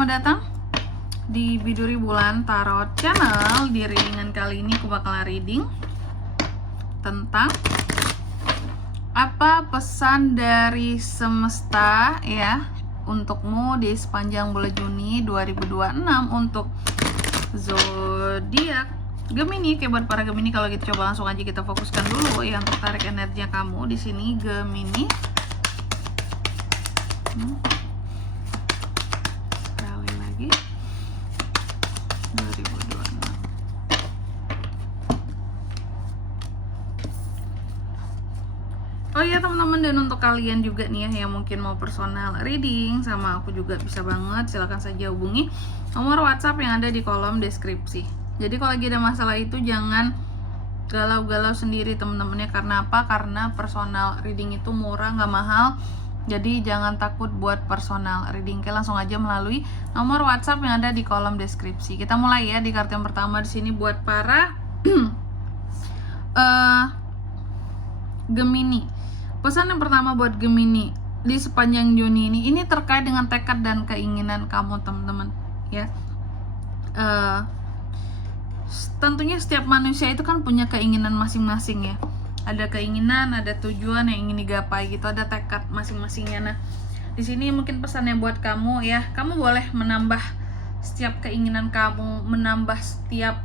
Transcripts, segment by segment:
selamat datang di Biduri Bulan Tarot Channel. Di readingan kali ini aku bakal reading tentang apa pesan dari semesta ya untukmu di sepanjang bulan Juni 2026 untuk zodiak Gemini. Oke, buat para Gemini, kalau gitu coba langsung aja kita fokuskan dulu ya untuk tarik energinya kamu di sini Gemini. Sekali lagi 2026. Oh iya teman-teman, dan untuk kalian juga nih ya yang mungkin mau personal reading sama aku juga bisa banget, silahkan saja hubungi nomor WhatsApp yang ada di kolom deskripsi. Jadi kalau lagi ada masalah itu jangan galau-galau sendiri teman-temannya. Karena apa? Karena personal reading itu murah, nggak mahal. Jadi jangan takut buat personal reading. Oke, langsung aja melalui nomor WhatsApp yang ada di kolom deskripsi. Kita mulai ya di kartu yang pertama di sini buat para Gemini. Pesan yang pertama buat Gemini di sepanjang Juni ini terkait dengan tekad dan keinginan kamu teman-teman ya. Tentunya setiap manusia itu kan punya keinginan masing-masing ya. Ada keinginan, ada tujuan yang ingin digapai gitu, ada tekad masing-masingnya. Nah, di sini mungkin pesannya buat kamu ya, kamu boleh menambah setiap keinginan kamu, menambah setiap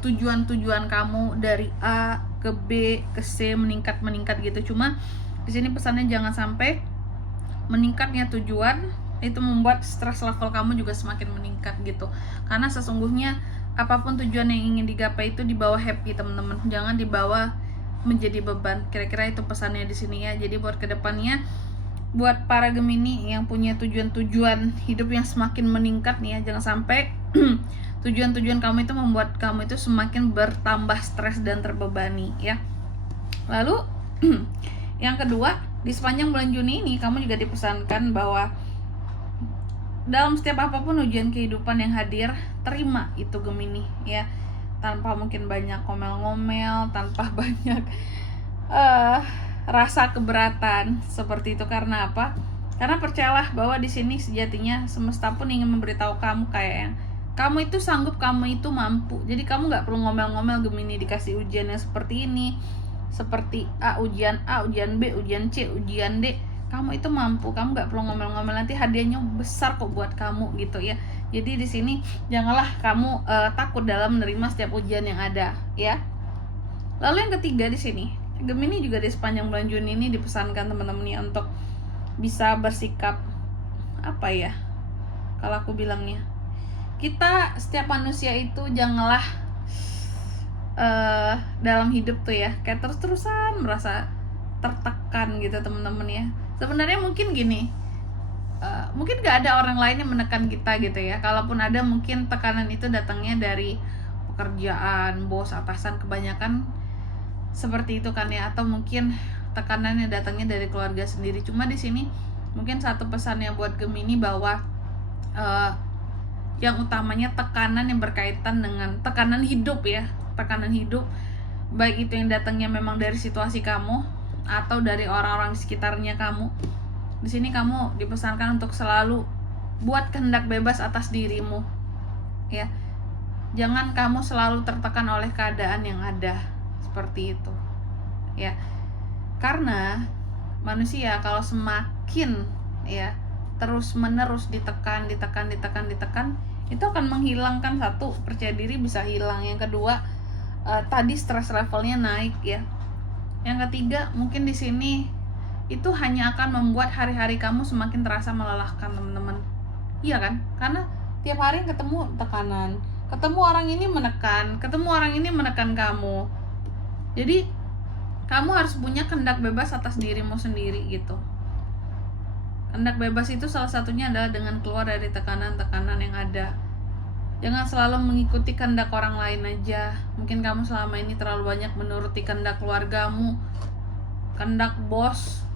tujuan-tujuan kamu dari A ke B ke C, meningkat gitu. Cuma di sini pesannya jangan sampai meningkatnya tujuan itu membuat stress level kamu juga semakin meningkat gitu. Karena sesungguhnya apapun tujuan yang ingin digapai itu dibawa happy teman-teman, jangan dibawa menjadi beban. Kira-kira itu pesannya di sini ya. Jadi buat kedepannya, buat para Gemini yang punya tujuan-tujuan hidup yang semakin meningkat nih ya, jangan sampai tujuan-tujuan kamu itu membuat kamu itu semakin bertambah stres dan terbebani ya. Lalu yang kedua, di sepanjang bulan Juni ini kamu juga dipesankan bahwa dalam setiap apapun ujian kehidupan yang hadir, terima itu Gemini ya, tanpa mungkin banyak ngomel-ngomel, tanpa banyak rasa keberatan seperti itu. Karena apa? Karena percayalah bahwa di sini sejatinya semesta pun ingin memberitahu kamu kayak yang kamu itu sanggup, kamu itu mampu. Jadi kamu nggak perlu ngomel-ngomel Gemini dikasih ujian yang seperti ini, seperti ujian A, ujian B, ujian C, ujian D. Kamu itu mampu, kamu nggak perlu ngomel-ngomel, nanti hadiahnya besar kok buat kamu gitu ya. Jadi di sini janganlah kamu takut dalam menerima setiap ujian yang ada ya. Lalu yang ketiga di sini, Gemini juga di sepanjang bulan Juni ini dipesankan teman-teman ya untuk bisa bersikap apa ya? Kalau aku bilangnya, kita setiap manusia itu janganlah dalam hidup tuh ya kayak terus-terusan merasa tertekan gitu teman-teman ya. Sebenarnya mungkin gini, mungkin gak ada orang lain yang menekan kita gitu ya. Kalaupun ada, mungkin tekanan itu datangnya dari pekerjaan, bos, atasan, kebanyakan seperti itu kan ya. Atau mungkin tekanannya datangnya dari keluarga sendiri. Cuma di sini mungkin satu pesannya buat Gemini bahwa yang utamanya tekanan yang berkaitan dengan tekanan hidup ya, tekanan hidup, baik itu yang datangnya memang dari situasi kamu atau dari orang-orang di sekitarnya kamu. Di sini kamu dipesankan untuk selalu buat kehendak bebas atas dirimu ya. Jangan kamu selalu tertekan oleh keadaan yang ada seperti itu ya. Karena manusia kalau semakin ya terus-menerus ditekan, itu akan menghilangkan, satu, percaya diri bisa hilang. Yang kedua, tadi stress levelnya naik ya. Yang ketiga, mungkin di sini itu hanya akan membuat hari-hari kamu semakin terasa melelahkan teman-teman. Iya kan? Karena tiap hari ketemu tekanan, ketemu orang ini menekan, ketemu orang ini menekan kamu. Jadi kamu harus punya kehendak bebas atas dirimu sendiri gitu. Kehendak bebas itu salah satunya adalah dengan keluar dari tekanan-tekanan yang ada. Jangan selalu mengikuti kehendak orang lain aja. Mungkin kamu selama ini terlalu banyak menuruti kehendak keluargamu, kehendak bos,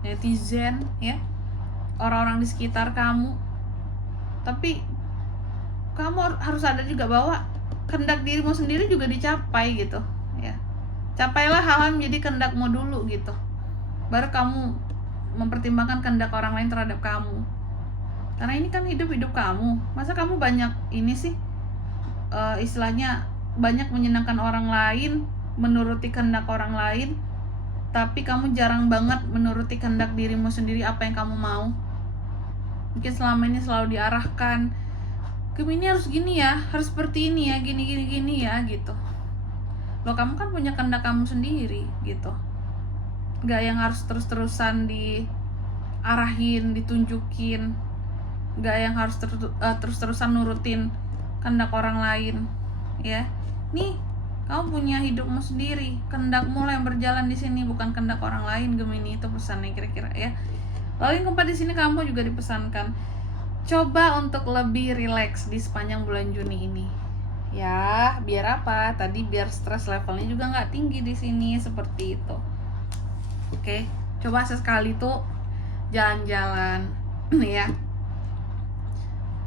netizen ya, orang-orang di sekitar kamu. Tapi kamu harus sadar juga bahwa kehendak dirimu sendiri juga dicapai gitu ya. Capailah hal-hal menjadi kehendakmu dulu gitu, baru kamu mempertimbangkan kehendak orang lain terhadap kamu. Karena ini kan hidup kamu. Masa kamu banyak ini sih, istilahnya banyak menyenangkan orang lain, menuruti kehendak orang lain, tapi kamu jarang banget menuruti kehendak dirimu sendiri, apa yang kamu mau. Mungkin selama ini selalu diarahkan, Gemini harus gini ya, harus seperti ini ya, gini ya gitu. Loh, kamu kan punya kehendak kamu sendiri gitu. Gak yang harus terus-terusan diarahin, ditunjukin. Gak yang harus terus-terusan nurutin kehendak orang lain ya. Nih, kamu punya hidupmu sendiri, kehendakmu lah yang berjalan di sini, bukan kehendak orang lain. Gemini, itu pesannya kira-kira ya. Lalu yang keempat di sini kamu juga dipesankan, coba untuk lebih rileks di sepanjang bulan Juni ini. Ya, biar apa? Tadi biar stres levelnya juga nggak tinggi di sini, seperti itu. Oke, coba sesekali tuh jalan-jalan ya.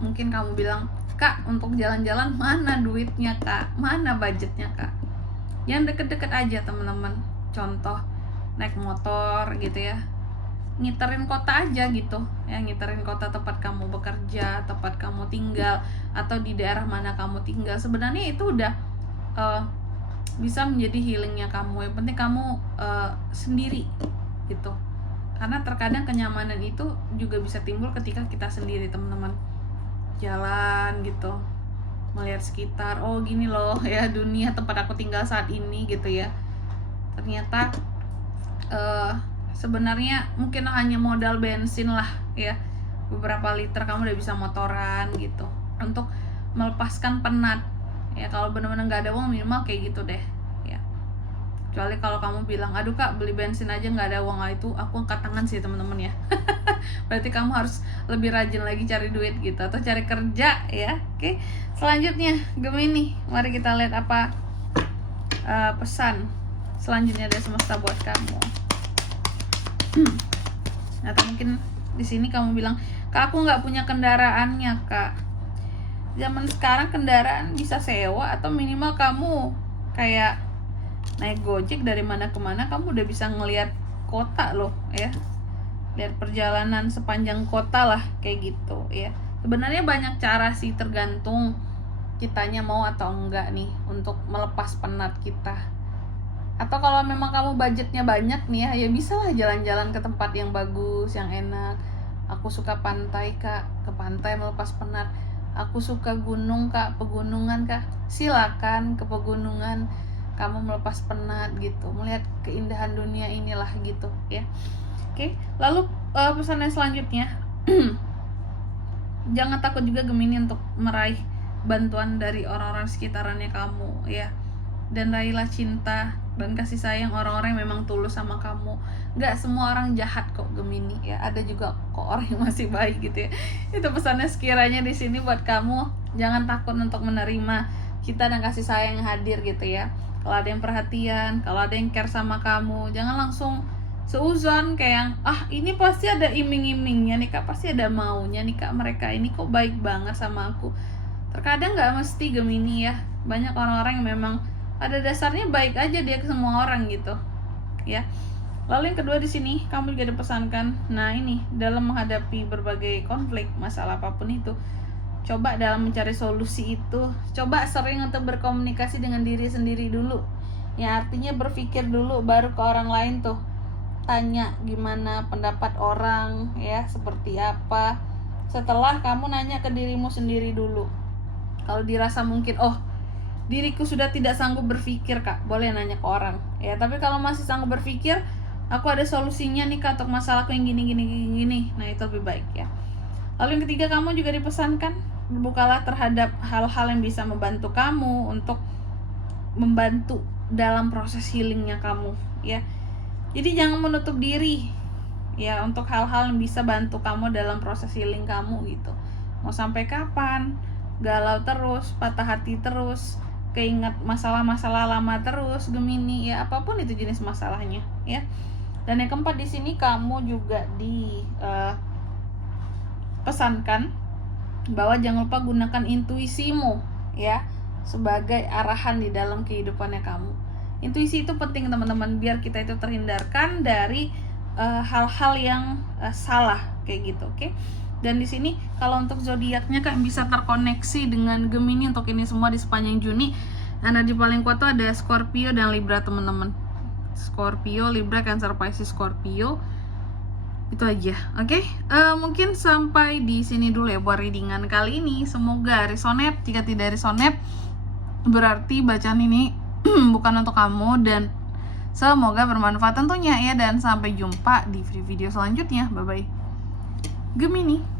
Mungkin kamu bilang, Kak, untuk jalan-jalan mana duitnya Kak? Mana budgetnya Kak? Yang deket-deket aja teman-teman. Contoh, naik motor gitu ya, ngiterin kota aja gitu ya, ngiterin kota tempat kamu bekerja, tempat kamu tinggal, atau di daerah mana kamu tinggal. Sebenarnya itu udah bisa menjadi healingnya kamu. Yang penting kamu sendiri gitu, karena terkadang kenyamanan itu juga bisa timbul ketika kita sendiri teman-teman. Jalan gitu, melihat sekitar, oh gini loh ya dunia tempat aku tinggal saat ini gitu ya. Ternyata sebenarnya mungkin hanya modal bensin lah ya, beberapa liter kamu udah bisa motoran gitu untuk melepaskan penat ya. Kalau benar-benar nggak ada uang, minimal kayak gitu deh ya. Kecuali kalau kamu bilang, aduh Kak, beli bensin aja nggak ada uang, itu aku angkat tangan sih teman-teman ya. Berarti kamu harus lebih rajin lagi cari duit gitu, atau cari kerja ya. Oke, selanjutnya Gemini, mari kita lihat apa pesan selanjutnya dari semesta buat kamu. Atau mungkin di sini kamu bilang, Kak, aku nggak punya kendaraannya Kak. Zaman sekarang kendaraan bisa sewa, atau minimal kamu kayak naik Gojek dari mana ke mana, kamu udah bisa ngelihat kota loh ya, lihat perjalanan sepanjang kota lah kayak gitu ya. Sebenarnya banyak cara sih, tergantung kitanya mau atau enggak nih untuk melepas penat kita. Atau kalau memang kamu budgetnya banyak nih ya bisa lah jalan-jalan ke tempat yang bagus, yang enak. Aku suka pantai Kak, ke pantai melepas penat. Aku suka gunung Kak, pegunungan Kak, silakan ke pegunungan, kamu melepas penat gitu, melihat keindahan dunia inilah gitu ya. Oke, lalu pesan yang selanjutnya, jangan takut juga Gemini untuk meraih bantuan dari orang-orang sekitarannya kamu ya. Dan raihlah cinta dan kasih sayang orang-orang yang memang tulus sama kamu. Gak semua orang jahat kok Gemini ya, ada juga kok orang yang masih baik gitu ya. Itu pesannya sekiranya di sini buat kamu, jangan takut untuk menerima cinta dan kasih sayang yang hadir gitu ya. Kalau ada yang perhatian, kalau ada yang care sama kamu, jangan langsung seuzon kayak yang, ini pasti ada iming-imingnya nih Kak, pasti ada maunya nih Kak, mereka ini kok baik banget sama aku. Terkadang nggak mesti Gemini ya, banyak orang-orang yang memang pada dasarnya baik aja dia ke semua orang gitu ya. Lalu yang kedua di sini kamu juga dipesankan, nah ini dalam menghadapi berbagai konflik, masalah apapun itu, coba dalam mencari solusi itu, coba sering untuk berkomunikasi dengan diri sendiri dulu. Ya artinya berpikir dulu baru ke orang lain tuh. Tanya gimana pendapat orang ya, seperti apa. Setelah kamu nanya ke dirimu sendiri dulu. Kalau dirasa mungkin, diriku sudah tidak sanggup berpikir Kak, boleh nanya ke orang. Ya, tapi kalau masih sanggup berpikir, aku ada solusinya nih Kak untuk masalahku yang gini. Nah, itu lebih baik ya. Lalu yang ketiga, kamu juga dipesankan, berbukalah terhadap hal-hal yang bisa membantu kamu untuk membantu dalam proses healingnya kamu ya. Jadi jangan menutup diri ya untuk hal-hal yang bisa bantu kamu dalam proses healing kamu gitu. Mau sampai kapan galau terus, patah hati terus, keinget masalah-masalah lama terus Gemini ya, apapun itu jenis masalahnya ya. Dan yang keempat di sini kamu juga pesankan bahwa jangan lupa gunakan intuisimu ya sebagai arahan di dalam kehidupannya kamu. Intuisi itu penting teman-teman, biar kita itu terhindarkan dari hal-hal yang salah kayak gitu, oke? Dan di sini kalau untuk zodiaknya Kak bisa terkoneksi dengan Gemini untuk ini semua di sepanjang Juni. Energi paling kuat tuh ada Scorpio dan Libra teman-teman. Scorpio, Libra, Cancer, Pisces, Scorpio. Itu aja. Oke. Mungkin sampai di sini dulu ya buat readingan kali ini. Semoga resonate. Jika tidak resonate, berarti bacaan ini bukan untuk kamu, dan semoga bermanfaat tentunya ya. Dan sampai jumpa di video selanjutnya. Bye bye. Gemini.